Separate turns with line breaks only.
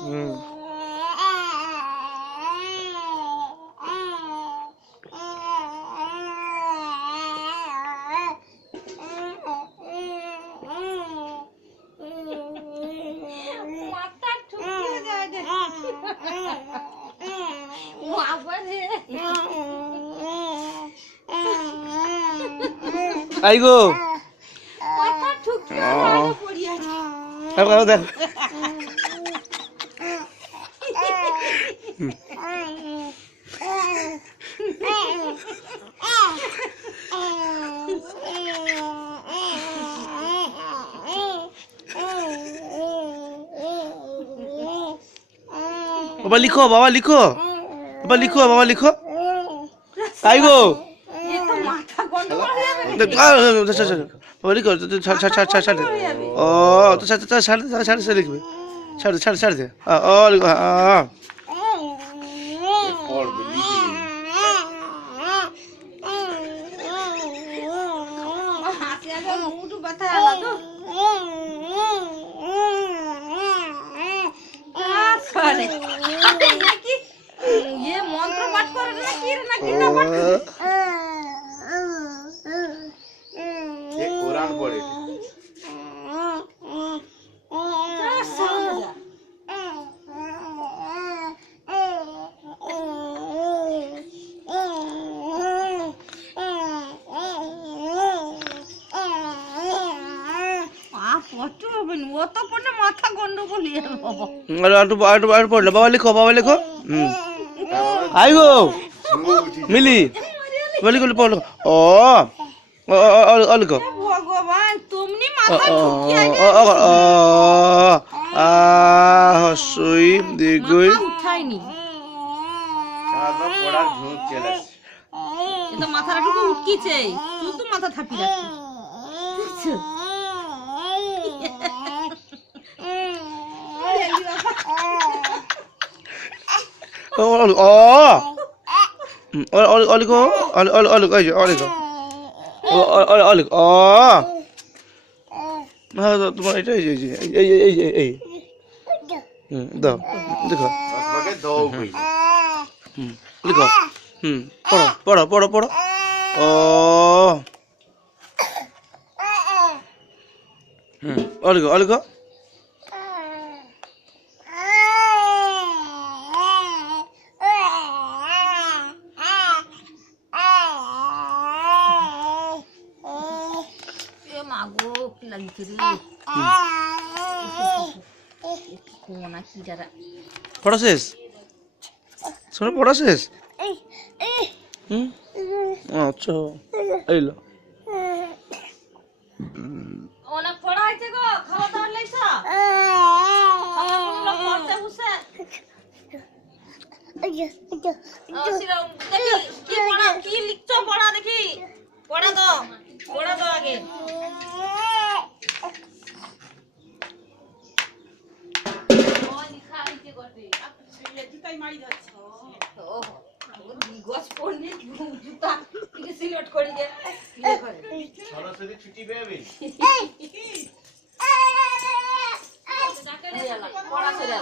হুম
মাথা ঠুকিয়ে যায় রে। বাবা রে।
আই গো
মাথা ঠুকিয়ে যায়, পড়ে
দেখো বাবা লিখো বাবা লিখো। বাবা লিখো বাবা লিখো। I go. বাবা লিখো ও, তো, ছাড় লিখবে। ও, লিখো
বাবা।
আর পড়লে। বাবা লিখো বাবা লিখো। আই গো মিলি বাবা লিখো পড়ল। ও লিখো
ভগবান তুমি মাথা
হসই দীর্ঘই
মাথা উঠায়নি।
একদম পড়ার ঝুঁক চলে আসছে
এ তো মাথাটা টুকু উটকিছে। তুই তো মাথা থাপি রাখছিস
ও ও ও হুম, ও ও ও লিখো ও ও ও এই যে, ও লিখো ও হ্যাঁ তোমার এটা এই যে এই এই এই এই দাও দেখো হুম লিখো হুম পড়ো পড়ো পড়ো পড়ো ও হুম ও লিখো ও লিখো
এ মা গো কি লাগছে রে কোনা কি যারা
পড়া শেষ শোনো পড়া শেষ হুম আচ্ছা এই লো
অনেক পড়া হয়েছে গো খাওয়া দাওয়া লাইছ খাওয়া পড়তে পড়া কি লিখছো পড়া দেখি পড়া দাও পড়া দাও আগে
সরস্বতী ছুটি পেয়ে
পড়া এলা